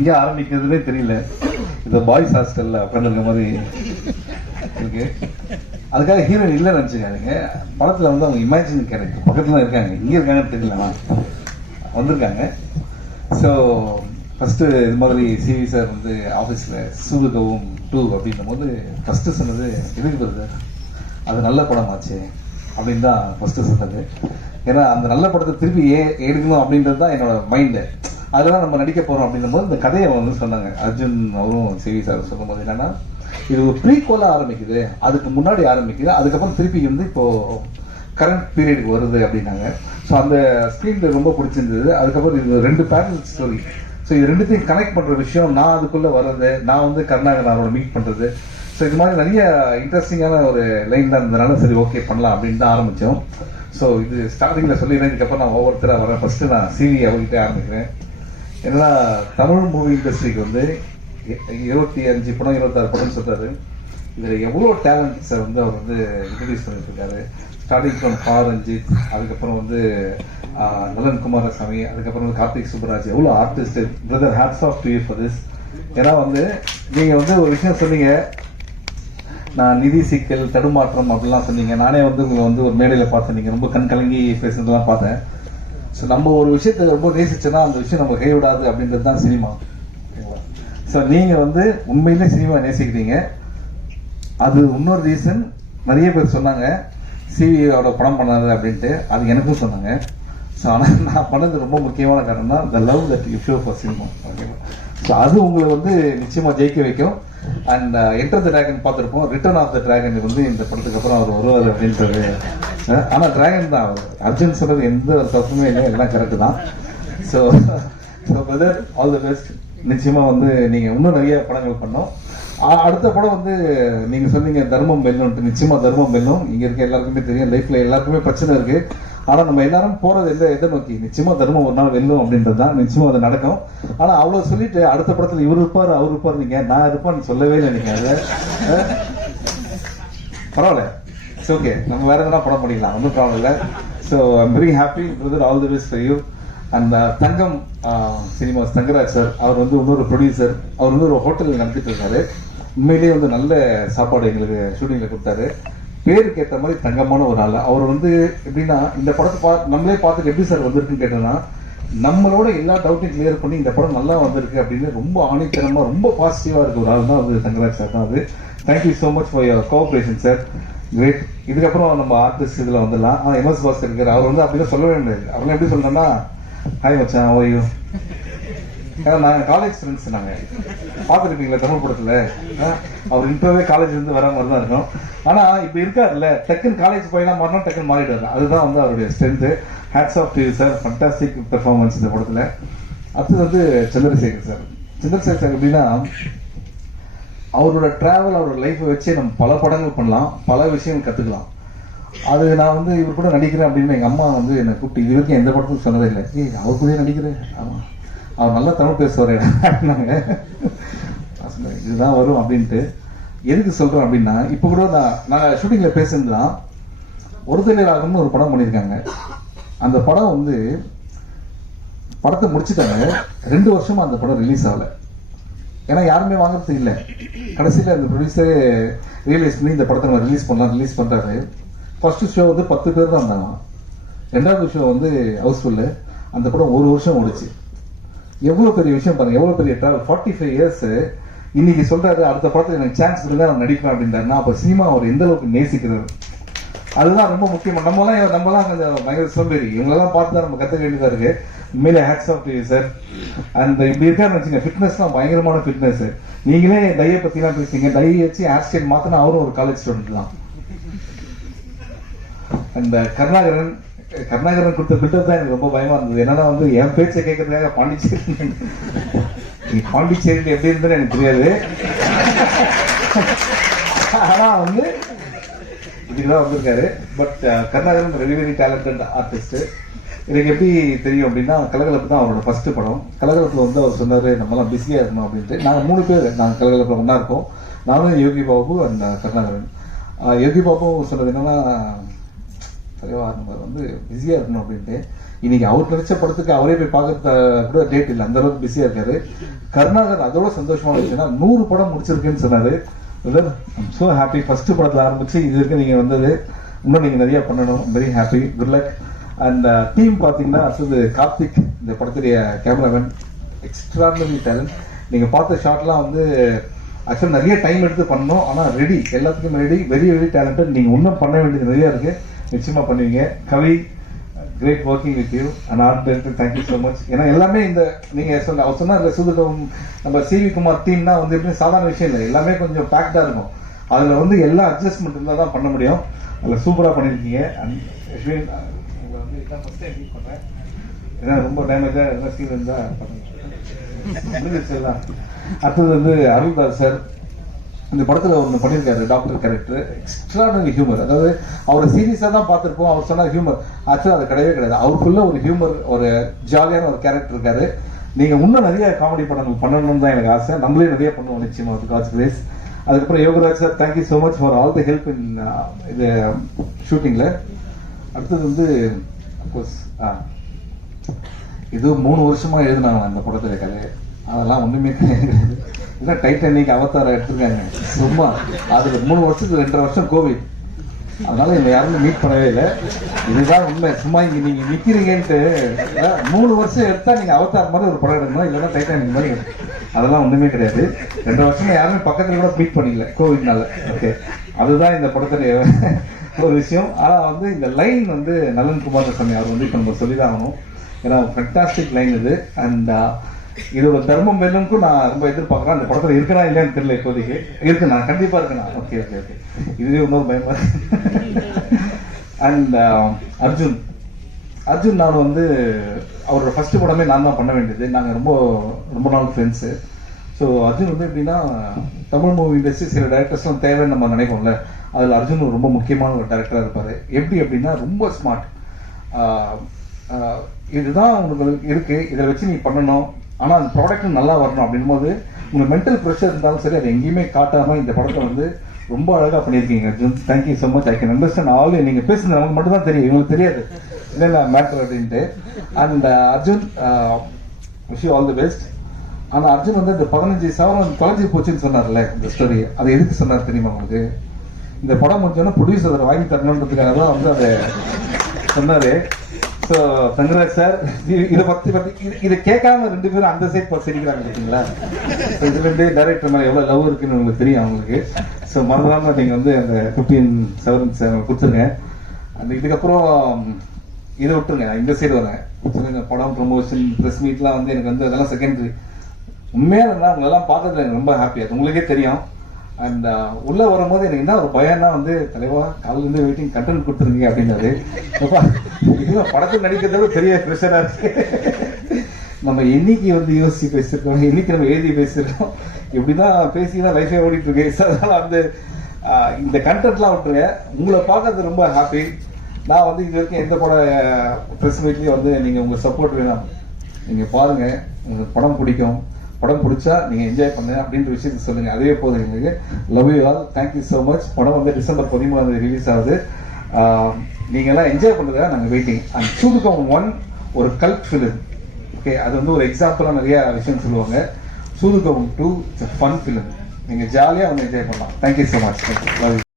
எங்கே ஆரம்பிக்கிறதுனே தெரியல. இந்த பாய்ஸ் ஹாஸ்டல்ல உட்காந்துருக்க மாதிரி இருக்கு. அதுக்காக ஹீரோயின் இல்லைன்னு நினச்சிக்காதீங்க. படத்தில் வந்து அவங்க இமேஜின் கேரக்டர் பக்கத்தில் தான் இருக்காங்க. இங்கே இருக்காங்கன்னு தெரியல வந்திருக்காங்க. ஸோ ஃபஸ்ட்டு இது மாதிரி சிவி சார் வந்து ஆஃபீஸில் சூதுகவும் டூ அப்படின்னும் போது ஃபஸ்ட்டு சொன்னது எதுக்கு வருது அது நல்ல படமாச்சு. அப்படின்னு தான் ஃபஸ்ட்டு சொன்னது. ஏன்னா அந்த நல்ல படத்தை திருப்பி ஏ எடுக்கணும் அப்படின்றது தான் என்னோட மைண்டு அதெல்லாம் நம்ம நடிக்க போறோம் அப்படின்னும் போது இந்த கதையை வந்து சொன்னாங்க. அர்ஜுன் அவரும் சிவி சார் சொல்லும் போது என்னன்னா இது ஒரு ப்ரீகோலா ஆரம்பிக்குது. அதுக்கு முன்னாடி ஆரம்பிக்குது. அதுக்கப்புறம் திருப்பி வந்து இப்போ கரண்ட் பீரியடுக்கு வருது அப்படின்னாங்க. ஸோ அந்த ஸ்க்ரீன் ரொம்ப பிடிச்சிருந்தது. அதுக்கப்புறம் இது ரெண்டு பேரல் ஸ்டோரி ஸோ இது ரெண்டுத்தையும் கனெக்ட் பண்ற விஷயம். நான் அதுக்குள்ள வர்றது நான் வந்து கருணாகரனோட மீட் பண்றது. ஸோ இது மாதிரி நிறைய இன்ட்ரெஸ்டிங்கான ஒரு லைன் தான் இருந்ததுனால சரி ஓகே பண்ணலாம் அப்படின்னு தான் ஆரம்பித்தோம் ஸோ இது ஸ்டார்டிங்கில் சொல்லிடுறேன். இதுக்கப்புறம் நான் ஒவ்வொருத்தராக வரேன். ஃபஸ்ட்டு நான் சிவி அவர்கிட்ட ஆரம்பிக்கிறேன். ஏன்னா தமிழ் மூவி இண்டஸ்ட்ரிக்கு வந்து இருபத்தி அஞ்சு படம் இருபத்தாறு படம் சொல்றாரு. இதில் எவ்வளோ டேலண்ட்ஸை வந்து அவர் வந்து இன்ட்ரடியூஸ் பண்ணிட்டுருக்காரு ஸ்டார்டிங் ஃப்ரம் பா ரஞ்சித் அதுக்கப்புறம் வந்து நலன் குமாரசாமி அதுக்கப்புறம் வந்து கார்த்திக் சுப்பராஜ் எவ்வளோ artist brother hats off to you for this ஏன்னா வந்து நீங்கள் வந்து ஒரு விஷயம் சொன்னீங்க நான் நிதி சிக்கல் தடுமாற்றம் அப்படிலாம் சொன்னீங்க. நானே வந்து உங்களை வந்து ஒரு மேடையில் பார்த்தேன். நீங்கள் ரொம்ப கண் கலங்கி பேசுனதெல்லாம் பார்த்தேன். ஸோ நம்ம ஒரு விஷயத்தை ரொம்ப நேசிச்சோன்னா அந்த விஷயம் நம்ம கைவிடாது அப்படின்றது தான் சினிமா. ஓகேங்களா ஸோ நீங்கள் வந்து உண்மையிலே சினிமா நேசிக்கிறீங்க. அது இன்னொரு ரீசன் நிறைய பேர் சொன்னாங்க சிவியோட படம் பண்ணாது அப்படின்ட்டு. அது எனக்கும் சொன்னாங்க. ஸோ ஆனால் நான் பண்ணது ரொம்ப முக்கியமான காரணம் தான் the love that you few for cinema ஓகேவா? ஸோ அது உங்களை வந்து நிச்சயமாக ஜெயிக்க வைக்கும். அண்ட் என்டர் த டிராகன் பார்த்துருப்போம். ரிட்டர்ன் ஆஃப் த டிராகன் வந்து இந்த படத்துக்கு அப்புறம் அவர் வருவார் அப்படின்றது. ஆனால் டிராகன் தான் அவர். அர்ஜுன் சொன்னது எந்த தப்புமே இல்லை. எல்லாம் கரெக்டு தான். So so brother all the best நிச்சயமா வந்து நீங்க இன்னும் நிறைய படங்கள் பண்ணோம். அடுத்த படம் வந்து நீங்கள் சொன்னீங்க தர்மம் வெல்லும்ட்டு நிச்சயமா தர்மம் வெல்லும். இங்கே இருக்க எல்லாருக்குமே தெரியும். லைஃப்ல எல்லாருக்குமே பிரச்சனை இருக்கு. ஆனா நம்ம எல்லாரும் போறது எந்த எதை நோக்கி? நிச்சயமா தர்மம் ஒரு நாள் வெல்லும் அப்படின்றது தான் நிச்சயமா அது நடக்கும். ஆனா அவ்வளவு சொல்லிட்டு அடுத்த படத்துல இவர் இருப்பாரு அவர் இருப்பாரு நீங்க நான் இருப்பான்னு சொல்லவே இல்லை நீங்க அதை? பரவாயில்ல. இட்ஸ் ஓகே நம்ம வேற எதனா படம் பண்ணிக்கலாம். ஒன்றும் ப்ராப்ளம் இல்லை. So I'm very happy brother all the best for you and Thangam cinemas Thangaraj sir அவர் வந்து இன்னொரு ப்ரொடியூசர் அவர் வந்து ஒரு ஹோட்டலில் நடத்திட்டு இருக்காரு. உண்மையிலேயே வந்து நல்ல சாப்பாடு எங்களுக்கு ஷூட்டிங்கில் கொடுத்தாரு. பேருக்கு ஏற்ற மாதிரி தங்கமான ஒரு ஆள். அவர் வந்து எப்படின்னா இந்த படத்தை பா நம்மளே பார்த்துட்டு எப்படி சார் வந்திருக்குன்னு கேட்டோம்னா நம்மளோட எல்லா டவுட்டையும் கிளியர் பண்ணி இந்த படம் நல்லா வந்திருக்கு அப்படின்னு ரொம்ப ஆணித்தனமா ரொம்ப பாசிட்டிவாக இருக்க ஒரு ஆள் தான் அது தங்கராஜ் சார் தான் அது. Thank you so much for your cooperation sir great இதுக்கப்புறம் நம்ம ஆர்டிஸ்ட் இதில் வந்துடலாம். ஆனால் எம்எஸ் பாஸ் இருக்கார். அவர் வந்து அப்படிலாம் சொல்லவே முடியாது. அவங்க எப்படி சொல்லணும்னா ஹாய் மச்சான் ஓய்யோ ஏன்னா நாங்கள் காலேஜ் ஃப்ரெண்ட்ஸ் நாங்கள் பார்த்துருப்பீங்களா தமிழ் படத்தில் அவர் இப்போவே காலேஜ்லேருந்து வர மாதிரி தான் இருக்கும் ஆனால் இப்போ இருக்காருல்ல டக்குன்னு காலேஜ் போயினா மறுநாள் டக்குன்னு மாறிடுவார். அதுதான் வந்து அவருடைய strength hats off to sir fantastic performance இந்த படத்தில். அடுத்தது வந்து சந்திரசேகர் சார் சந்திரசேகர் சார் எப்படின்னா அவரோட ட்ராவல் அவரோட லைஃப்பை வச்சே நம்ம பல படங்கள் பண்ணலாம். பல விஷயங்கள் கற்றுக்கலாம் அது நான் வந்து இவர் கூட நடிக்கிறேன் அப்படின்னு எங்கள் அம்மா வந்து என்னை கூப்பிட்டு இது வரைக்கும் எந்த படத்துக்கும் சொன்னதே இல்லை. ஏய் அவர் கூட நடிக்கிறேன். ஆமாம் அவர் நல்லா தமிழ் பேசுவார். இதுதான் வரும் அப்படின்ட்டு. எதுக்கு சொல்கிறேன் அப்படின்னா இப்போ கூட நான் நாங்கள் ஷூட்டிங்கில் பேசுனதுதான் ஒரு தலைவராகம்னு ஒரு படம் பண்ணியிருக்காங்க. அந்த படம் வந்து படத்தை முடிச்சுட்டாங்க. ரெண்டு வருஷமாக அந்த படம் ரிலீஸ் ஆகல. ஏன்னா யாருமே வாங்குறது இல்லை. கடைசியில் அந்த ப்ரொடியூசரே ரியலைஸ் பண்ணி இந்த படத்தை நம்ம ரிலீஸ் பண்ணலாம் ரிலீஸ் பண்ணுறாரு ஃபர்ஸ்ட் ஷோ வந்து பத்து பேர் தான் இருந்தாங்க ரெண்டாவது ஷோ வந்து ஹவுஸ்ஃபுல்லு அந்த படம் ஒரு வருஷம் ஓடிச்சு. எவ்வளோ பெரிய விஷயம் பாருங்க எவ்வளோ பெரிய ட்ராவல் ஃபார்ட்டி ஃபைவ் இயர்ஸ் இன்னைக்கு சொல்றாரு அடுத்த படத்தில் எனக்கு சான்ஸ் கொடுங்க நான் நடிப்பேன் அப்படின்றாருன்னா அப்போ சினிமா அவர் எந்த அளவுக்கு நேசிக்கிறார் அதுதான் ரொம்ப முக்கியமாக நம்மலாம் நம்மலாம் கொஞ்சம் பயங்கர சோம்பேறி. இவங்களெல்லாம் பார்த்து தான் நம்ம கற்றுக்க வேண்டியதாக இருக்கு. உண்மையிலே ஹேட்ஸ் ஆஃப் டு சார் அந்த இப்படி இருக்காருன்னு வச்சுங்க ஃபிட்னஸ்லாம் பயங்கரமான ஃபிட்னஸ் நீங்களே டையை பற்றிலாம் பேசுறீங்க. டை வச்சு ஹேர் ஸ்டைல் மாற்றினா அவரும் ஒரு காலேஜ் ஸ்டூடெண்ட் தான். அந்த கருணாகரன் கருணாகரன் கொடுத்த பில்டப் தான் எனக்கு ரொம்ப பயமா இருந்தது. என்னன்னா வந்து என் பேச்சை கேட்கறதுக்காக பாண்டிச்சேரி பாண்டிச்சேரியில் எப்படி இருந்ததுன்னு எனக்கு தெரியாது. ஆனா வந்து இதுக்குதான் வந்திருக்காரு. But Karunakaran very very talented artist எனக்கு எப்படி தெரியும் அப்படின்னா கலகலப்பு தான் அவரோட ஃபர்ஸ்ட் படம். கலகலப்பில் வந்து அவர் சொன்னார் நம்மலாம் பிஸியாக இருக்கணும் அப்படின்ட்டு. நாங்கள் மூணு பேர் நாங்கள் கலகலப்பில் ஒன்றா இருக்கோம். நானும் யோகி பாபு அண்ட் கருணாகரன். யோகி பாபு சொன்னது என்னன்னா தலைவா நம்ம வந்து பிஸியாக இருக்கணும் அப்படின்ட்டு. இன்னைக்கு அவர் நடிச்ச படத்துக்கு அவரே போய் பார்க்கறது கூட டேட் இல்லை. அந்த அளவுக்கு பிஸியாக இருக்காரு. கருணாகர் அதோட சந்தோஷமான விஷயம்னா நூறு படம் முடிச்சிருக்குன்னு சொன்னாரு. ஸோ ஹாப்பி ஃபர்ஸ்ட் படத்தில் ஆரம்பிச்சு இது வரைக்கும் நீங்கள் வந்தது. இன்னும் நீங்கள் நிறைய பண்ணணும். Very happy good luck and team பார்த்தீங்கன்னா அடுத்தது கார்த்திக் இந்த படத்துடைய கேமராமேன் எக்ஸ்ட்ராடனரி டேலண்ட் நீங்கள் பார்த்த ஷாட்லாம் வந்து ஆக்சுவலாக நிறைய டைம் எடுத்து பண்ணோம் ஆனால் ரெடி எல்லாத்துக்கும் ரெடி வெரி வெரி டேலண்டட் நீங்கள் இன்னும் பண்ண வேண்டியது நிறையா இருக்குது நிச்சயமாக பண்ணுவீங்க. Kavi great working with you and art director thank you so much ஏன்னா எல்லாமே இந்த நீங்கள் சொன்ன அவர் சொன்னார் சுதுகம் நம்ம சிவி குமார் டீம்னா வந்து எப்படி சாதாரண விஷயம் இல்லை. எல்லாமே கொஞ்சம் பேக்டாக இருக்கும். அதில் வந்து எல்லா அட்ஜஸ்ட்மெண்ட் இருந்தால் தான் பண்ண முடியும். அதில் சூப்பராக பண்ணியிருக்கீங்க அண்ட் உங்களை வந்து இதான் ஃபஸ்ட் டைம் மீட் பண்ணுறேன் ஏன்னா ரொம்ப டேமேஜாக இருந்தால் சீன் இருந்தால் முடிஞ்சிருச்சு அடுத்தது வந்து அருள்தாஸ் சார். இந்த படத்துல ஒன்று பண்ணியிருக்காரு டாக்டர் கேரக்டர் எக்ஸ்ட்ராடனரி ஹியூமர் அதாவது அவரை சீரியஸாக தான் பார்த்துருப்போம். அவர் சொன்ன ஹியூமர் ஆக்சுவலாக அது கிடையவே கிடையாது. அவருக்குள்ள ஒரு ஹியூமர் ஒரு ஜாலியான ஒரு கேரக்டர் இருக்காரு. நீங்கள் இன்னும் நிறைய காமெடி படம் பண்ணணும்னு தான் எனக்கு ஆசை. நம்மளே நிறைய பண்ணுவோம் நிச்சயமாக வித் காட்ஸ் கிரேஸ் அதுக்கப்புறம் Yogaraj sir thank you so much for all the help in இது ஷூட்டிங்கில் அடுத்தது வந்து அப்கோர்ஸ் ஆ இது மூணு வருஷமாக எழுதினாங்க அந்த படத்துல கதை. அதெல்லாம் ஒன்றுமே கிடையாது. இல்லை டைட்டானிக் அவதாரம் எடுத்திருக்காங்க. சும்மா. அதுக்கு மூணு வருஷத்துக்கு ரெண்டரை வருஷம் கோவிட் அதனால இவங்க யாருமே மீட் பண்ணவே இல்லை. இதுதான் உண்மை. சும்மா இங்கே நீங்கள் நிற்கிறீங்கன்ட்டு மூணு வருஷம் எடுத்தால் நீங்கள் அவதார் மாதிரி ஒரு படம் எடுக்கணும் இல்லைன்னா டைட்டானிக் மாதிரி எடுக்கணும். அதெல்லாம் ஒன்றுமே கிடையாது. ரெண்டு வருஷமா யாருமே பக்கத்தில் கூட மீட் பண்ணிக்கல கோவிட்னால ஓகே அதுதான் இந்த படத்துடைய ஒரு விஷயம். ஆனால் வந்து இந்த லைன் வந்து நலன் குமாரசாமி அவர் வந்து இப்போ நம்ம சொல்லிதான் ஆகணும். ஏன்னா ஃபண்டாஸ்டிக் லைன் இது. அண்ட் இதோட தர்மம் வெல்லும்க்கும் நான் ரொம்ப எதிர்பார்க்குறேன். அந்த படத்துல இருக்கனா இல்லையான்னு தெரியல இப்போதைக்கு. இருக்கு நான் கண்டிப்பா இருக்கேன். Okay okay okay. இதுவே இன்னொரு பயமா. And um, Arjun. அர்ஜுன் நான் வந்து அவரோட ஃபர்ஸ்ட் படமே நான் தான் பண்ண வேண்டியது. நாங்கள் ரொம்ப ரொம்ப நாள் ஃப்ரெண்ட்ஸு ஸோ அர்ஜுன் வந்து எப்படின்னா தமிழ் மூவி இண்டஸ்ட்ரி சில டேரக்டர்ஸ்லாம் தேவைன்னு நம்ம நினைப்போம்ல. அதில் அர்ஜுன் ஒரு ரொம்ப முக்கியமான ஒரு டேரக்டராக இருப்பார். எப்படி அப்படின்னா ரொம்ப ஸ்மார்ட் இதுதான் உங்களுக்கு இருக்குது இதை வச்சு நீ பண்ணணும். ஆனால் அந்த ப்ராடக்ட் நல்லா வரணும் அப்படின்னும் போது உங்களுக்கு மென்டல் ப்ரெஷர் இருந்தாலும் சரி அதை எங்கேயுமே காட்டாமல் இந்த படத்தை வந்து ரொம்ப அழகாக பண்ணியிருக்கீங்க Arjun. Thank you so much I can understand all நீங்கள் பேசுனது நமக்கு மட்டும் தான் தெரியும். எங்களுக்கு தெரியாது. இல்லை மேட்ரு அப்படின்ட்டு. And uh, Arjun wish you all the best ஆனால் அர்ஜுன் வந்து இந்த பதினஞ்சு சவரம் தொலைஞ்சி போச்சுன்னு சொன்னார்ல இந்த ஸ்டோரி அதை எதுக்கு சொன்னார் தெரியுமா உங்களுக்கு? இந்த படம் முடிஞ்சோன்னா ப்ரொடியூசர் அதை வாங்கி தரணுன்றதுக்காக தான் வந்து அதை சொன்னார். ஸோ தங்கராஜ் சார் இதை பற்றி பற்றி இது- இதை கேட்காம ரெண்டு பேரும் அந்த சைட் பார்த்து சிரிக்கிறாங்க பார்த்தீங்களா ஸோ இதுல இருந்து மேலே எவ்வளோ லவ் இருக்குன்னு உங்களுக்கு தெரியும் அவங்களுக்கு. ஸோ மறந்துடாம நீங்கள் வந்து அந்த ஃபிஃப்டீன் செவன் கொடுத்துருங்க. அந்த இதுக்கப்புறம் இதை விட்டுருங்க. இந்த சைடு வரேன். சொல்லுங்க படம் ப்ரொமோஷன் ப்ரெஸ் மீட்லாம் வந்து எனக்கு வந்து அதெல்லாம் செகண்டரி உண்மையாக இருந்தால் உங்களெல்லாம் பார்த்ததுல எனக்கு ரொம்ப ஹாப்பியாக அது உங்களுக்கே தெரியும். அண்ட் உள்ள வரும்போது எனக்கு என்ன ஒரு பயம்னா வந்து தலைவா காலில் இருந்து வெயிட்டிங் கண்டென்ட் கொடுத்துருங்க அப்படின்னாரு. இதுதான் படத்தில் நடிக்கிறத விட பெரிய ப்ரெஷராக இருக்கு. நம்ம என்னைக்கு வந்து யோசிச்சு பேசியிருக்கோம் என்னைக்கு நம்ம எழுதி பேசியிருக்கோம் இப்படிதான் பேசி தான் லைஃபே ஓடிட்டு இருக்கேன் So, அதனால வந்து இந்த கண்டென்ட்லாம் விட்டுருங்க. உங்களை பார்க்கறது ரொம்ப ஹாப்பி நான் வந்து இது வரைக்கும் எந்த பட ப்ரெஸ் மீட்லேயும் வந்து நீங்கள் உங்கள் சப்போர்ட் வேணும். நீங்கள் பாருங்கள் உங்களுக்கு படம் பிடிக்கும். படம் பிடிச்சா நீங்க என்ஜாய் பண்ணுங்க அப்படின்ற விஷயத்தை சொல்லுங்க. அதுவே போதும் எங்களுக்கு love you all thank you so much படம் வந்து டிசம்பர் பதிமூணாம் தேதி ரிலீஸ் ஆகுது. நீங்கள்லாம் நீங்க எல்லாம் என்ஜாய் பண்ணுறதா நாங்க வெயிட்டிங் அண்ட் சூதுக்கம் ஒன் ஒரு கல்ட் ஃபிலிம் ஓகே அது வந்து ஒரு எக்ஸாம்பிளா நிறைய விஷயம் சொல்லுவாங்க. சூதுக்கம் டூ இட்ஸ் ஃபன் ஃபிலிம் நீங்க ஜாலியா வந்து என்ஜாய் பண்ணலாம். Thank you so much love you